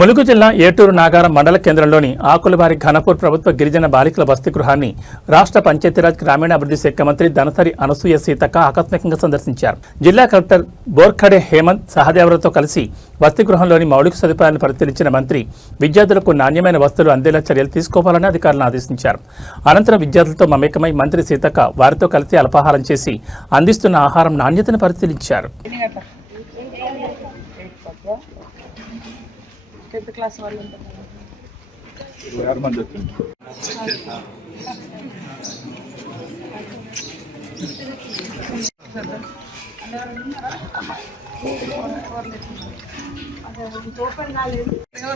ములుగు జిల్లా ఏటూరు నాగారం మండల కేంద్రంలోని ఆకులబారి ఘనపూర్ ప్రభుత్వ గిరిజన బాలికల వసతి గృహాన్ని రాష్ట్ర పంచాయతీరాజ్ గ్రామీణాభివృద్ధి శాఖ మంత్రి ధనసరి అనసూయ సీతక్క ఆకస్మికంగా సందర్శించారు. జిల్లా కలెక్టర్ బోర్ఖడే హేమంత్ సహదేవరతో కలిసి వసతి గృహంలోని మౌలిక సదుపాయాలను పరిశీలించిన మంత్రి విద్యార్థులకు నాణ్యమైన వసతులు అందేలా చర్యలు తీసుకోవాలని అధికారులను ఆదేశించారు. అనంతరం విద్యార్థులతో మమేకమై మంత్రి సీతక్క వారితో కలిసి అల్పాహారం చేసి అందిస్తున్న ఆహారం నాణ్యతను పరిశీలించారు. క్లాస్ వాళ్ళు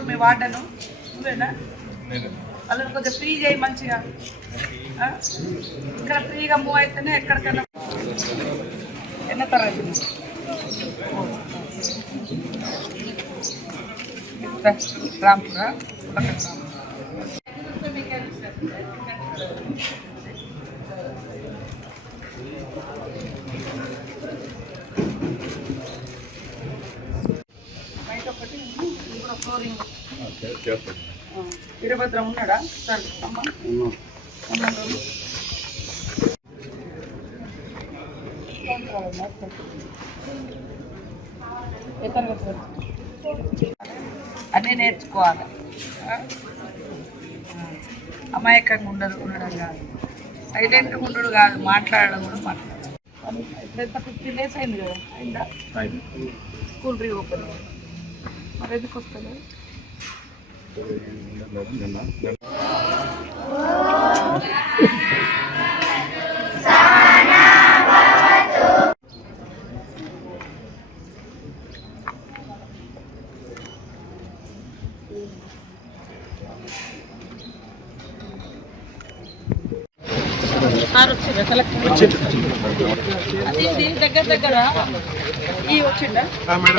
మీ వాడను నువ్వేనా వాళ్ళని కొంచెం ఫ్రీ చేయి మంచిగా. ఇక్కడ ఫ్రీగా మూవ్ అయితేనే ఎక్కడికైనా. ఎన్న తరగతి రాంపురా బయట ఒకటి ఇప్పుడు ఫ్లోరింగ్. వీరభద్రం ఉన్నాడా సార్? అమ్మ ఏ తరగతి అన్నీ నేర్చుకోవాలి. అమాయకంగా ఉండడం కాదు, సైలెంట్గా ఉండడు కాదు, మాట్లాడడం కూడా మాట్లాడాలి. ఎంత 15 days అయింది కదా, అయిందా స్కూల్ రీఓపెన్? మరి ఎందుకు వస్తుంది?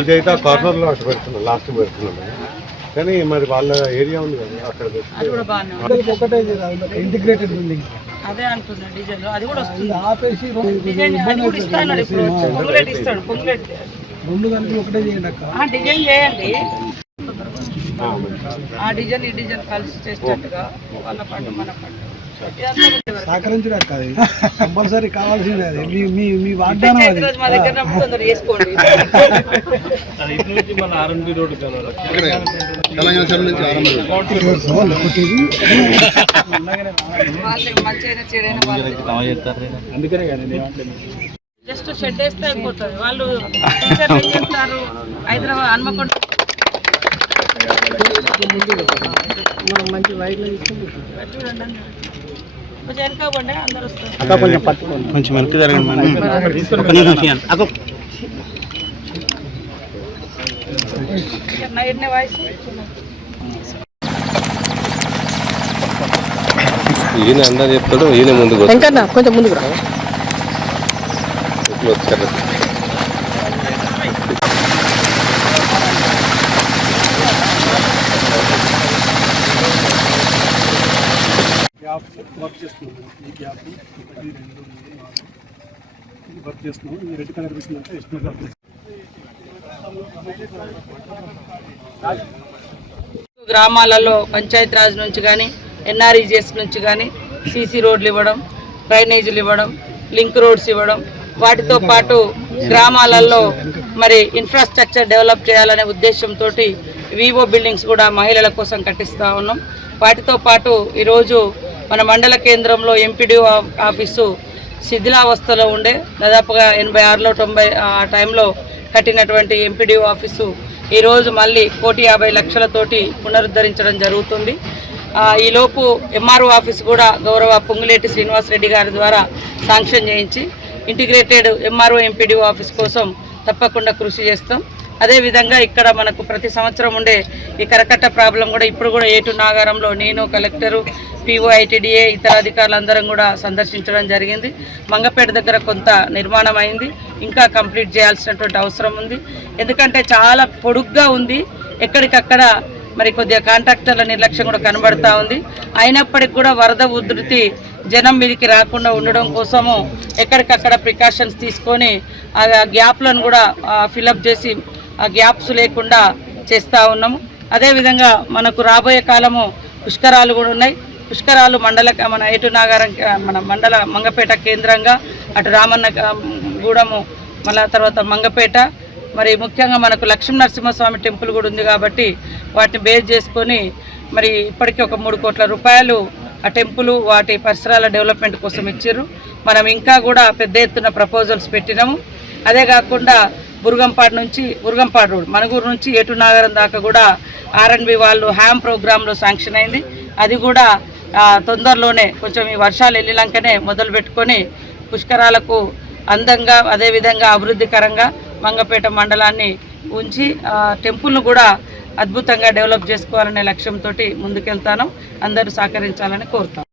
ఇదైతే కార్నర్ లో అటు పెడుతున్నాం, లాస్ట్ పెడుతున్నాం. కానీ మరి వాళ్ళ ఏరియా ఉంది కదా అక్కడ ఇంటిగ్రేటెడ్ బిల్డింగ్ అదే అంటున్నా. డిజైన్ అది కూడా వస్తుంది. ఆపేసి ఇస్తాడు ఇప్పుడు పొంగులేట్ ఇస్తాడు. పొంగులేట్ రెండు కలిపి ఒకటే చేయండి అక్క. డిజైన్ చేయండి. ఆ డిజైన్ ఈ డిజైన్ కలిసి చేసేటట్టుగా వాళ్ళ పండు మన పండు సహకరించడం కాదు, కంపల్సరీ కావాల్సిందే. అది మీ వాగ్దానం. మా దగ్గర తొందర చేసుకోండి. మంచిగా జస్ట్ షెడ్ వేస్తే అయిపోతుంది. వాళ్ళు టీచర్లు ఏం చెప్తారు? హైదరాబాద్ హన్మకొండ మంచి వైట్ చూడండి. కొంచెం వెనకపోండి, అందరు వస్తారు. కొంచెం వెనక్కి జరగండి. వాయిస్ ఈయన అందరూ చెప్తాడు, ఈయన ముందుకు కొంచెం ముందుకు రా. వర్క్ చేస్తున్నాం. ఈ గ్యాప్ 1, 2, 3 వర్క్ చేస్తున్నాం. ఈ రెడ్ కలర్ పెట్టిందంటే ఎస్టిమేట్. గ్రామాలలో పంచాయత్ రాజ్ నుంచి కానీ ఎన్ఆర్ఈజిఎస్ నుంచి కానీ సీసీ రోడ్లు ఇవ్వడం, డ్రైనేజీలు ఇవ్వడం, లింక్ రోడ్స్ ఇవ్వడం, వాటితో పాటు గ్రామాలలో మరి ఇన్ఫ్రాస్ట్రక్చర్ డెవలప్ చేయాలనే ఉద్దేశంతో వివో బిల్డింగ్స్ కూడా మహిళల కోసం కట్టిస్తూ ఉన్నాం. వాటితో పాటు ఈరోజు మన మండల కేంద్రంలో ఎంపీడీఓ ఆఫీసు శిథిలావస్థలో ఉండే, దాదాపుగా 86లో 90 ఆ టైంలో కట్టినటువంటి ఎంపీడీఓ ఆఫీసు ఈరోజు మళ్ళీ 1,50,00,000తోటి పునరుద్ధరించడం జరుగుతుంది. ఈలోపు ఎంఆర్ఓ ఆఫీస్ కూడా గౌరవ పొంగులేటి శ్రీనివాసరెడ్డి గారి ద్వారా శాంక్షన్ చేయించి ఇంటిగ్రేటెడ్ ఎంఆర్ఓ ఎంపీడీఓ ఆఫీస్ కోసం తప్పకుండా కృషి చేస్తాం. అదేవిధంగా ఇక్కడ మనకు ప్రతి సంవత్సరం ఉండే ఈ కరకట్ట ప్రాబ్లం కూడా ఇప్పుడు కూడా ఏటూరు నాగారంలో నేను, కలెక్టరు, పీఓ, ఐటీడీఏ, ఇతర అధికారులందరం కూడా సందర్శించడం జరిగింది. మంగపేట దగ్గర కొంత నిర్మాణం అయింది, ఇంకా కంప్లీట్ చేయాల్సినటువంటి అవసరం ఉంది. ఎందుకంటే చాలా పొడుగ్గా ఉంది, ఎక్కడికక్కడ మరి కొద్దిగా కాంట్రాక్టర్ల నిర్లక్ష్యం కూడా కనబడతా ఉంది. అయినప్పటికీ కూడా వరద ఉధృతి జనం మీదకి రాకుండా ఉండడం కోసము ఎక్కడికక్కడ ప్రికాషన్స్ తీసుకొని ఆ గ్యాప్లను కూడా ఫిలప్ చేసి ఆ గ్యాప్స్ లేకుండా చేస్తూ ఉన్నాము. అదేవిధంగా మనకు రాబోయే కాలము పుష్కరాలు కూడా ఉన్నాయి. పుష్కరాలు మన ఏటు నాగారం మన మండల మంగపేట కేంద్రంగా అటు రామన్న గూడము మళ్ళా తర్వాత మంగపేట మరి ముఖ్యంగా మనకు లక్ష్మీ నరసింహస్వామి టెంపుల్ కూడా ఉంది కాబట్టి వాటిని బేస్ చేసుకొని మరి ఇప్పటికీ ఒక 3 కోట్ల రూపాయలు ఆ టెంపుల్ వాటి పరిసరాల డెవలప్మెంట్ కోసం ఇచ్చారు. మనం ఇంకా కూడా పెద్ద ఎత్తున ప్రపోజల్స్ పెట్టినాము. అదే కాకుండా బుర్గంపాడు రోడ్ మనుగూరు నుంచి ఏటు నాగారం దాకా కూడా R&B వాళ్ళు హ్యామ్ ప్రోగ్రాంలో శాంక్షన్ అయింది. అది కూడా తొందరలోనే కొంచెం ఈ వర్షాలు వెళ్ళినాకనే మొదలు పెట్టుకొని పుష్కరాలకు అందంగా అదేవిధంగా అభివృద్ధికరంగా మంగపేట మండలాన్ని ఉంచి టెంపుల్ను కూడా అద్భుతంగా డెవలప్ చేసుకోవాలనే లక్ష్యంతో ముందుకెళ్తాను. అందరూ సహకరించాలని కోరుతాం.